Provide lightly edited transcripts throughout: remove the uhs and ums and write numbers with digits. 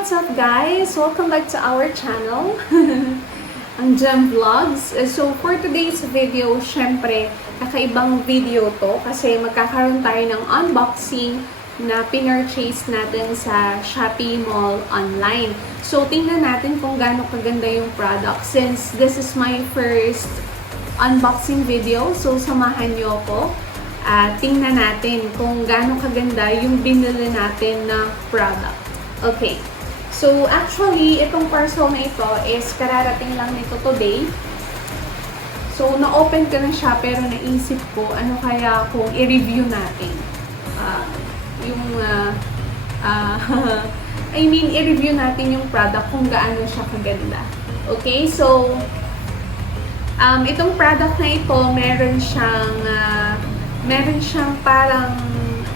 what's up guys? Welcome back to our channel, ang Gem Vlogs. So for today's video, syempre, kakaibang video to kasi magkakaroon tayo ng unboxing na pinurchase natin sa Shopee Mall online. So tingnan natin kung gaano kaganda yung product since this is my first unboxing video. So samahan nyo ako. Tingnan natin kung gaano kaganda yung binili natin na product. Okay. So, actually, itong parcel na ito is kararating lang nito today. So, na-open ko na siya pero naisip ko ano kaya kung i-review natin. I-review natin yung product kung gaano siya kaganda. Okay? So, itong product na ito, meron siyang parang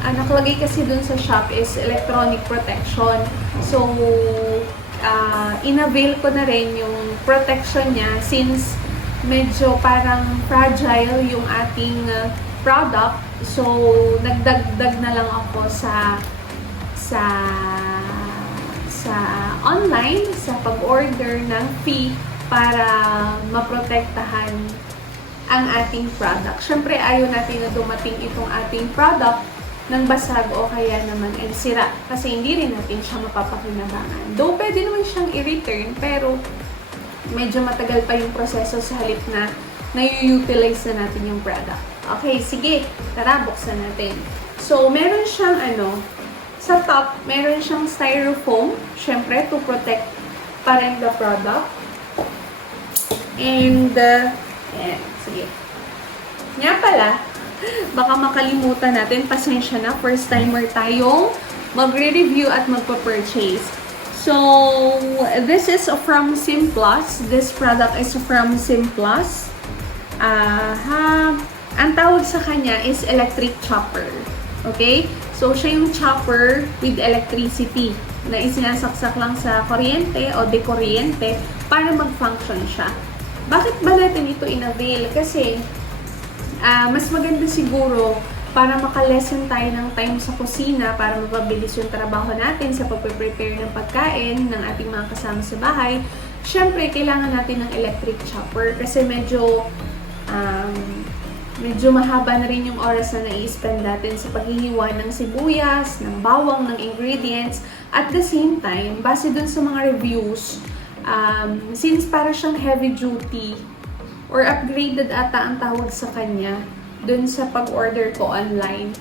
nakalagay kasi dun sa shop is electronic protection. So, in-avail ko na rin yung protection niya since medyo parang fragile yung ating product. So, nagdagdag na lang ako sa online, sa pag-order ng fee para maprotektahan ang ating product. Syempre, ayaw natin na dumating itong ating product ng basag o kaya naman sira kasi hindi rin natin siya mapapakinabangan. Though pwede naman siyang i-return pero medyo matagal pa yung proseso sa halip na na-utilize na natin yung product. Okay, sige, tara buksan natin. So, meron siyang sa top, meron siyang styrofoam, syempre to protect pa rin the product. And, sige. Nga pala, baka makalimutan natin, pasensya na, first timer tayong magre-review at magpa-purchase. So, this is from Simplus. This product is from Simplus. Ang tawag sa kanya is electric chopper. Okay? So, siya yung chopper with electricity na isinasaksak lang sa kuryente o dekuryente para mag-function siya. Bakit ba natin ito in-avail? Kasi, mas maganda siguro para makalesen tayo ng time sa kusina para mapabilis yung trabaho natin sa pag-prepare ng pagkain ng ating mga kasama sa bahay. Siyempre, kailangan natin ng electric chopper kasi medyo mahaba na rin yung oras na nai-spend natin sa paghihiwa ng sibuyas, ng bawang, ng ingredients. At the same time, base dun sa mga reviews, since para siyang heavy duty or upgraded ata ang tawag sa kanya dun sa pag-order ko online,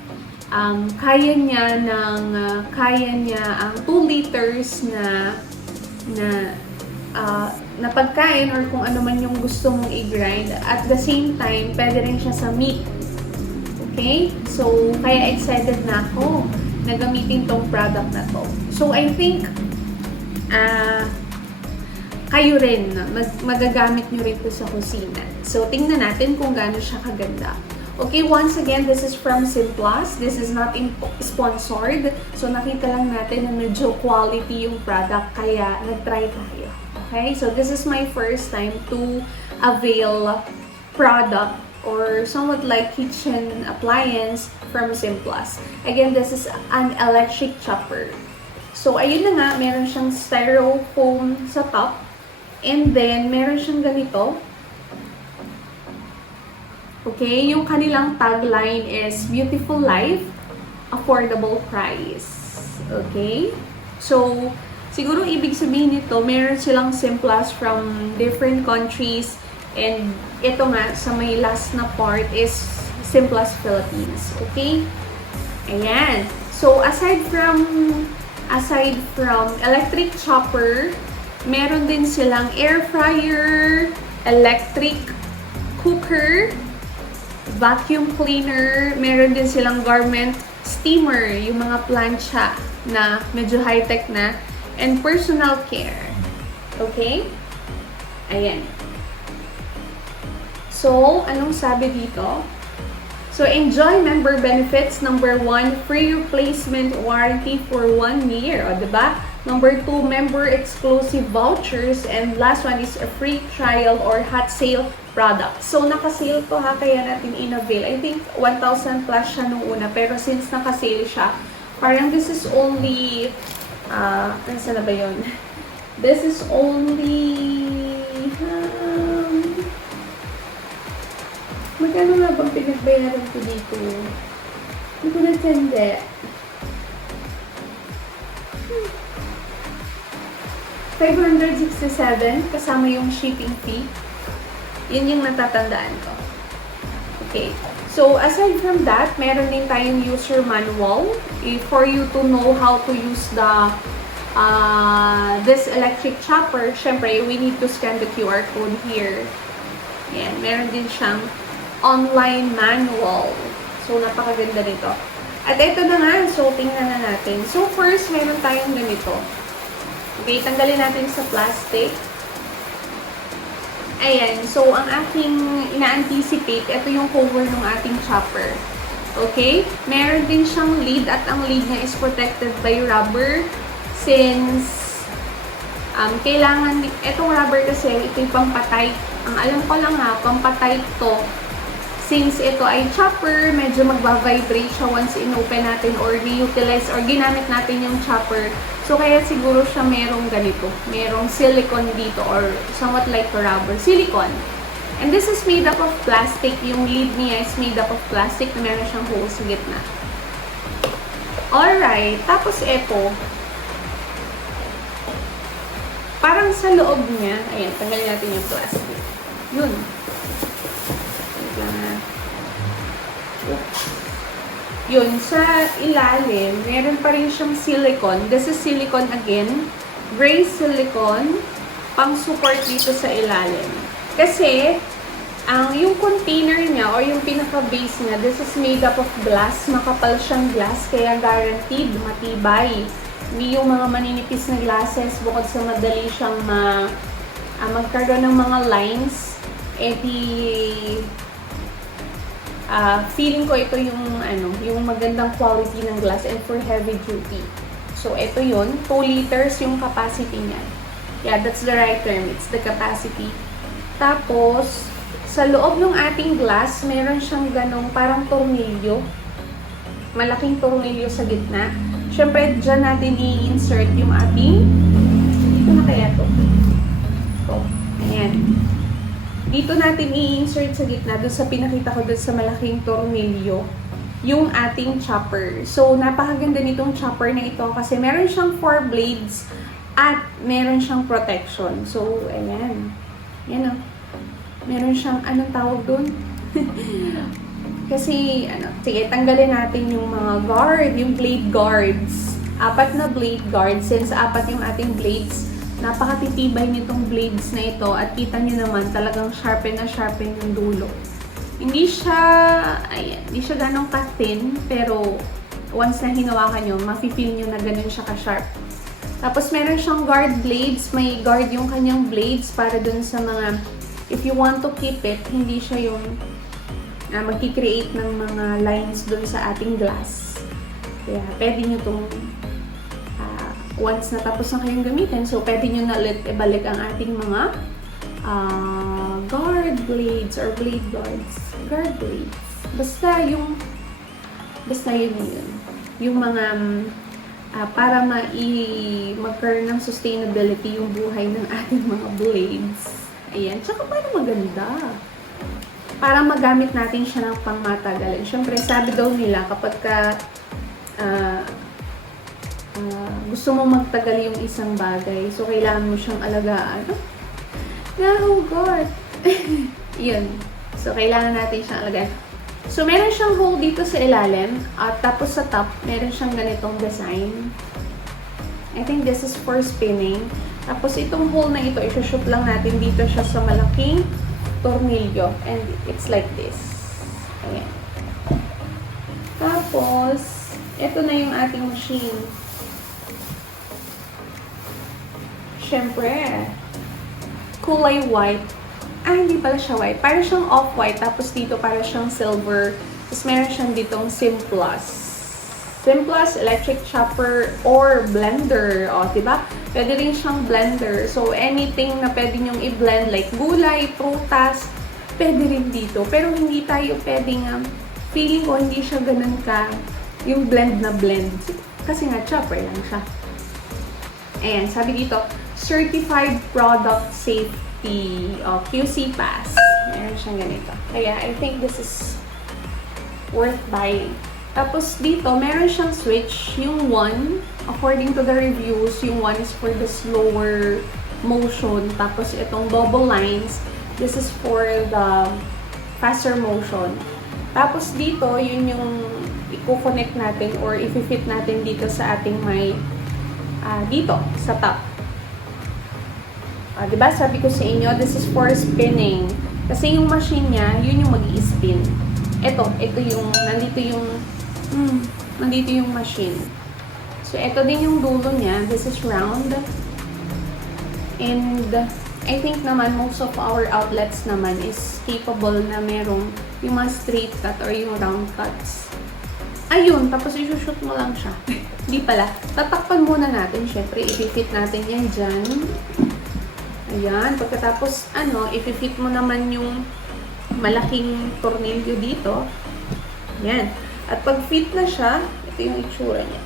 kaya niya ang 2 liters na pagkain or kung ano man yung gusto mong i-grind. At the same time, pwede rin siya sa meat. Okay? So, kaya excited na ako na gamitin tong product na to. So, I think kayo rin, magagamit nyo rin ito sa kusina. So, tingnan natin kung gaano siya kaganda. Okay, once again, this is from Simplus. This is not sponsored. So, nakita lang natin na medyo quality yung product, kaya nag-try tayo. Okay, so this is my first time to avail product or somewhat like kitchen appliance from Simplus. Again, this is an electric chopper. So, ayun na nga, meron siyang styrofoam sa top. And then, meron siyang ganito. Okay, yung kanilang tagline is Beautiful Life, Affordable Price. Okay? So, siguro ibig sabihin nito, meron silang Simplus from different countries. And ito nga, sa may last na part is Simplus Philippines. Okay? Ayan. So, aside from electric chopper, meron din silang air fryer, electric cooker, vacuum cleaner, meron din silang garment steamer, yung mga plancha na medyo high-tech na, and personal care. Okay? Ayan. So, anong sabi dito? So, enjoy member benefits. Number 1, free replacement warranty for 1 year. O, diba? Number 2, member exclusive vouchers. And last one is a free trial or hot sale product. So, naka-sale to ha, kaya natin in-avail. I think 1,000 plus siya nung una. Pero since naka-sale siya, parang this is only Nasa na ba yun? This is only, magkano nga bang pinagbayaran ko dito? Hindi ko natindi. $567 kasama yung shipping fee. Yun yung natatandaan ko. Okay. So, aside from that, meron din tayong user manual for you to know how to use this electric chopper. Syempre, we need to scan the QR code here. Yan. Meron din siyang online manual. So, napakaganda nito. At ito na nga. So, tingnan na natin. So, first, meron tayong ganito. Okay, tanggalin natin sa plastic. Ayan. So, ang aking ina-anticipate, ito yung cover ng ating chopper. Okay? Meron din siyang lid at ang lid niya is protected by rubber since kailangan, itong rubber kasi, ito yung pampatay. Ang alam ko lang pampatay to. Since ito ay chopper, medyo magba-vibrate siya once in-open natin or i-utilize or ginamit natin yung chopper. So, kaya siguro siya merong ganito. Merong silicone dito or somewhat like rubber. Silicone. And this is made up of plastic. Yung lid niya is made up of plastic na meron siyang hole sa gitna. Alright. Tapos ito. Parang sa loob niya. Ayan, tanggalin natin yung plastic. Yun. Yun, sa ilalim, meron pa rin siyang silicone. This is silicone again. Gray silicone, pang support dito sa ilalim. Kasi, yung container niya or yung pinaka-base niya, this is made up of glass. Makapal siyang glass, kaya guaranteed, matibay. Hindi yung mga maninipis na glasses, bukod sa madali siyang magkaroon ng mga lines, feeling ko ito yung magandang quality ng glass and for heavy duty. So, ito yun. 2 liters yung capacity niya. Yeah, that's the right term. It's the capacity. Tapos, sa loob ng ating glass, meron siyang ganong parang tornilyo. Malaking tornilyo sa gitna. Siyempre, dyan natin i-insert yung ating, dito na kaya to. So, ayan. Dito natin i-insert sa gitna, doon sa pinakita ko doon sa malaking tornilyo, yung ating chopper. So, napakaganda nitong chopper na ito kasi meron siyang 4 blades at meron siyang protection. So, ayan. Yan o. Meron siyang, anong tawag doon? Kasi, sige, tanggalin natin yung mga guard, yung blade guards. 4 na blade guards. Since 4 yung ating blades, napakatitibay nitong blades na ito at kita nyo naman talagang sharpen na sharpen yung dulo. Hindi siya ganong ka-thin, pero once na hinawakan nyo, mafe-feel nyo na ganon siya ka-sharp. Tapos meron siyang guard blades, may guard yung kanyang blades para dun sa mga, if you want to keep it, hindi siya yung magki-create ng mga lines dun sa ating glass. Kaya pwede nyo itong once natapos na kayong gamitin, so pwede nyo na ulit ibalik ang ating mga guard blades or blade guards. Guard blades. Basta yun. Yung mga para magkaroon ng sustainability yung buhay ng ating mga blades. Ayan. Tsaka para maganda. Para magamit natin siya ng pangmatagalan. Siyempre, sabi daw nila kapag gusto mo magtagal yung isang bagay, so kailangan mo siyang alagaan. Oh God! Yun. So, kailangan natin siyang alagaan. So, meron siyang hole dito sa ilalim, at tapos sa top, meron siyang ganitong design. I think this is for spinning. Tapos, itong hole na ito, isushoot lang natin dito siya sa malaking tornilyo. And it's like this. Ayan. Tapos, ito na yung ating machine. Siyempre, kulay white. Hindi pala siya white. Parang siyang off-white. Tapos dito parang siyang silver. Tapos meron siyang ditong Simplus. Simplus, electric chopper, or blender. O, diba? Pwede rin siyang blender. So, anything na pwede nyong i-blend, like gulay, prutas, pwede rin dito. Pero hindi tayo pwedeng, feeling ko hindi siya ganun ka, yung blend na blend. Kasi nga, chopper lang siya. Ayan, sabi dito, Certified Product Safety QC Pass. Meron siyang ganito. Kaya, I think this is worth buying. Tapos dito, meron siyang switch. Yung one, according to the reviews, yung one is for the slower motion. Tapos itong double lines, this is for the faster motion. Tapos dito, yun yung i-connect natin or i-fit natin dito sa ating may dito, sa top. Diba? Sabi ko sa inyo, this is for spinning. Kasi yung machine niya, yun yung mag-i-spin. Ito yung, nandito yung machine. So, ito din yung dulo niya. This is round. And, I think naman, most of our outlets naman is capable na merong yung mga straight cut or yung round cuts. Ayun, tapos i-shoot mo lang siya. Hindi pala. Tatakpan muna natin. Syempre, i-fit natin yan dyan. Ayan. Pagkatapos, i-fit mo naman yung malaking tornilyo dito. Ayan. At pag fit na siya, ito yung itsura niya.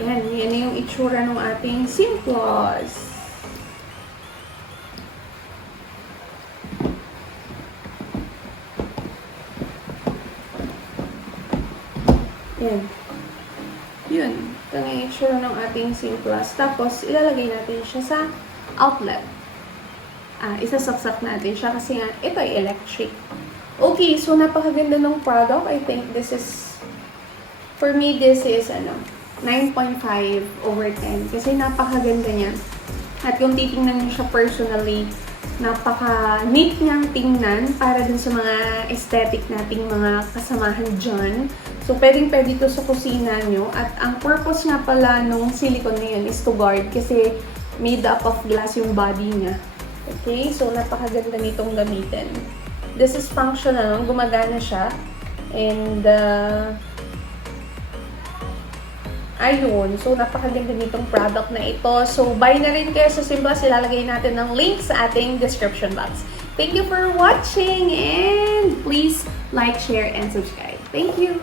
Ayan. Yan yung itsura ng ating Simplos. Yan. Yun. Ito nga yung itsura ng ating Simplos. Tapos, ilalagay natin siya sa outlet. Isasaksak natin siya kasi nga, ito ay electric. Okay, so napakaganda ng product. I think this is, for me, this is, 9.5/10. Kasi napakaganda niya. At kung titingnan niyo siya personally, napaka-neat niyang tingnan para dun sa mga aesthetic nating mga kasamahan dyan. So, pwedeng-pwede ito sa kusina nyo. At ang purpose nga pala nung silicone na yun is to guard kasi made up of glass yung body niya. Okay? So, napakaganda nitong gamitin. This is functional. Gumagana siya. And, ayun. So, napakaganda nitong product na ito. So, buy na rin kayo sa Simplos. Ilalagay natin ng link sa ating description box. Thank you for watching and please like, share, and subscribe. Thank you!